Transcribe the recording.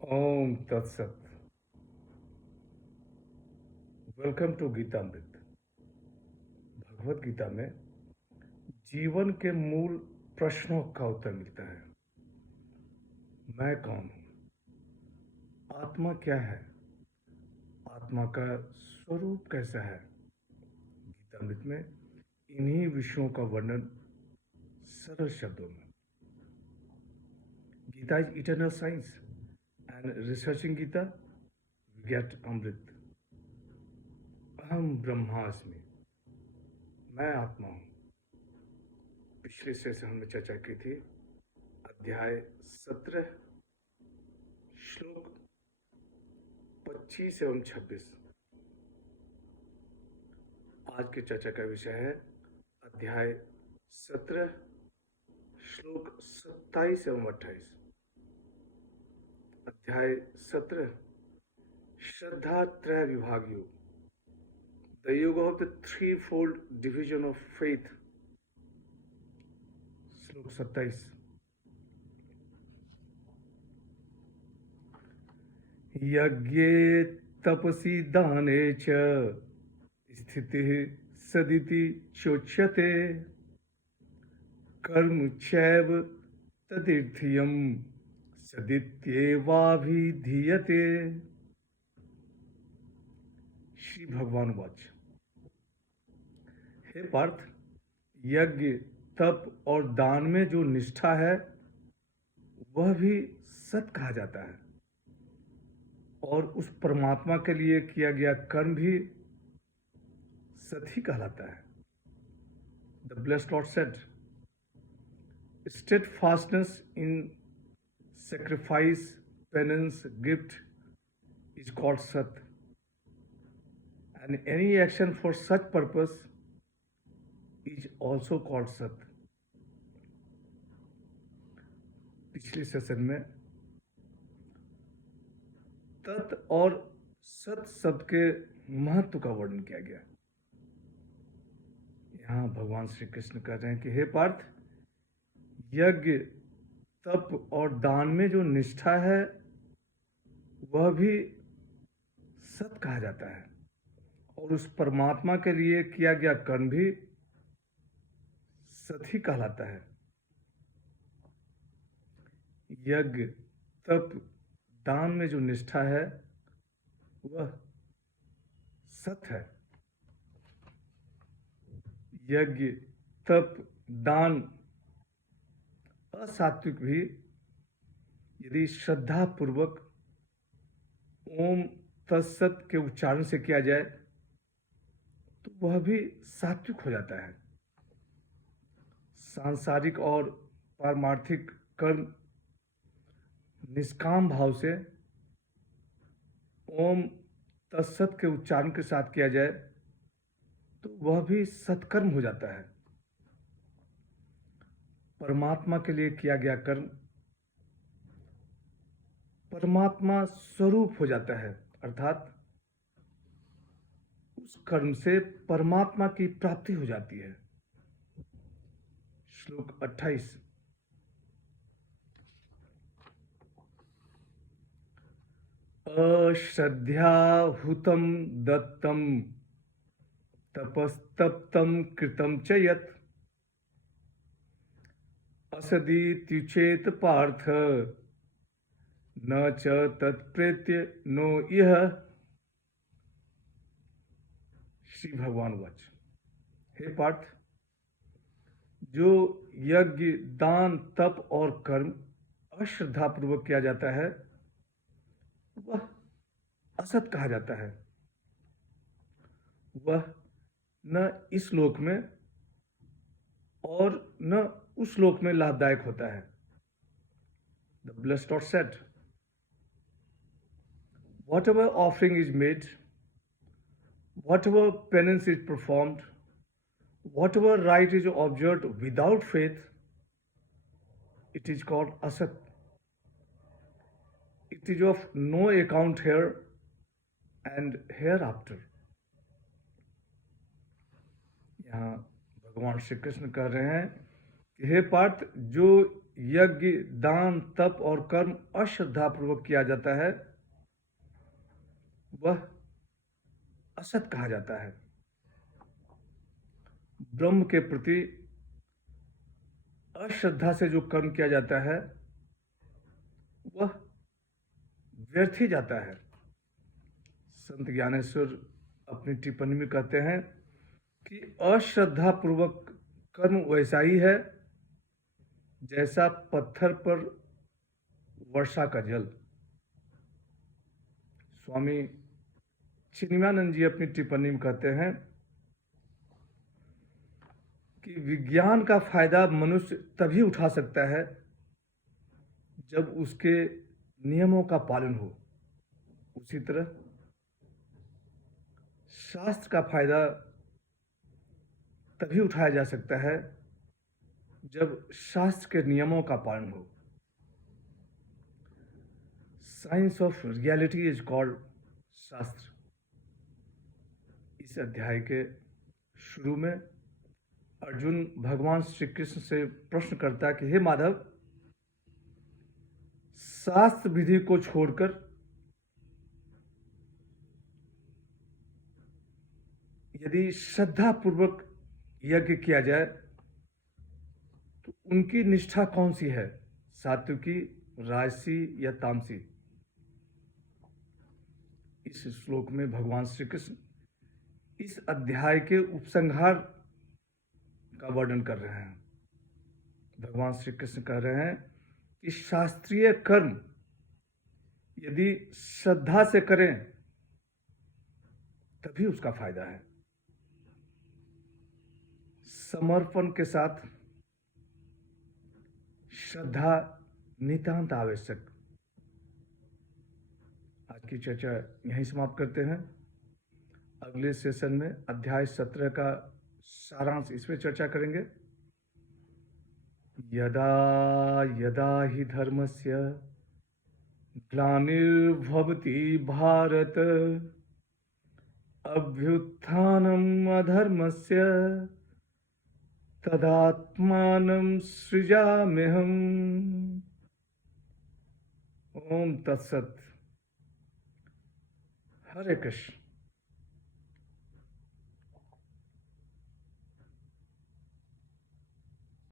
ओम तत्सत। Welcome to Geetamrit. Bhagavad Gita में जीवन के मूल प्रश्नों का उत्तर मिलता है। मैं कौन हूँ? आत्मा क्या है? आत्मा का स्वरूप कैसा है? गीतामृत में इन्हीं विषयों का वर्णन सरल शब्दों में। Gita is eternal science and researching Gita we get amrit. अहम ब्रह्मास्मि। मैं आत्मा हूँ। पिछले सेशन में चर्चा की थी अध्याय 17 श्लोक 25 एवं 26। आज की चर्चा का विषय है अध्याय 17 श्लोक 27 एवं 28। अध्याय 17 श्रद्धा त्रय विभाग योग, द योग of the three fold division of faith. श्लोक 27। यज्ञे तपसि दाने च स्थितिः सदिति चोच्यते, कर्म चैव तदिर्थ्यम सदित्येवाभिधीयते। श्री भगवान वाच। हे पार्थ, यज्ञ तप और दान में जो निष्ठा है वह भी सत कहा जाता है, और उस परमात्मा के लिए किया गया कर्म भी सत ही कहलाता है। The blessed Lord said, steadfastness in sacrifice, penance, gift is called sat, and any action for such purpose is also called sat। पिछले सेशन में तत् और सत शब्द के महत्व का वर्णन किया गया। यहाँ भगवान श्री कृष्ण कह रहे हैं कि हे पार्थ, यज्ञ तप और दान में जो निष्ठा है वह भी सत कहा जाता है, और उस परमात्मा के लिए किया गया कर्म भी सत ही कहलाता है। यज्ञ तप दान में जो निष्ठा है वह सत है। यज्ञ तप दान असात्विक भी यदि श्रद्धा पूर्वक ओम तत्सत के उच्चारण से किया जाए तो वह भी सात्विक हो जाता है। सांसारिक और पारमार्थिक कर्म निष्काम भाव से ओम तत्सत के उच्चारण के साथ किया जाए तो वह भी सत्कर्म हो जाता है। परमात्मा के लिए किया गया कर्म परमात्मा स्वरूप हो जाता है, अर्थात उस कर्म से परमात्मा की प्राप्ति हो जाती है। श्लोक 28। अश्रद्ध्या हुतम दत्तम तपस्तप्तम कृतम च यत् असदीत्युचेत पार्थ न च तत्प्रेत्य नो इह। श्री भगवान वाच। हे पार्थ, जो यज्ञ दान तप और कर्म अश्रद्धा पूर्वक किया जाता है वह असत कहा जाता है। वह न इस लोक में और न उस लोक में लाभदायक होता है। The blessed Lord said, whatever offering is made, whatever penance is performed, whatever rite is observed without faith, it is called asat. It is of no account here and hereafter. यहाँ भगवान श्री कृष्ण कह रहे हैं कि हे पार्थ, जो यज्ञ, दान, तप और कर्म अश्रद्धा पूर्वक किया जाता है, वह असत कहा जाता है। ब्रह्म के प्रति अश्रद्धा से जो कर्म किया जाता है, वह व्यर्थ ही जाता है। संत ज्ञानेश्वर अपनी टिप्पणी में कहते हैं कि अश्रद्धा पूर्वक कर्म वैसा ही है जैसा पत्थर पर वर्षा का जल। स्वामी चिन्मयानंद जी अपनी टिप्पणी में कहते हैं कि विज्ञान का फायदा मनुष्य तभी उठा सकता है जब उसके नियमों का पालन हो। उसी तरह शास्त्र का फायदा तभी उठाया जा सकता है जब शास्त्र के नियमों का पालन हो। Science of reality is called शास्त्र। इस अध्याय के शुरू में अर्जुन भगवान श्री कृष्ण से प्रश्न करता है कि हे माधव, शास्त्र विधि को छोड़कर यदि श्रद्धा पूर्वक यज्ञ किया जाए तो उनकी निष्ठा कौन सी है, सात्विकी, राजसी या तामसी? इस श्लोक में भगवान श्री कृष्ण इस अध्याय के उपसंहार का वर्णन कर रहे हैं। भगवान श्री कृष्ण कह रहे हैं कि शास्त्रीय कर्म यदि श्रद्धा से करें तभी उसका फायदा है। समर्पण के साथ श्रद्धा नितांत आवश्यक। आज की चर्चा यहीं समाप्त करते हैं। अगले सेशन में अध्याय 17 का सारांश इसमें चर्चा करेंगे। यदा यदा हि धर्मस्य ग्लानिर्भवति भारत अभ्युत्थानम् अधर्मस्य तदात्मानं सृजाम्यहम्। ओम तत्सत। हरे कृष्ण।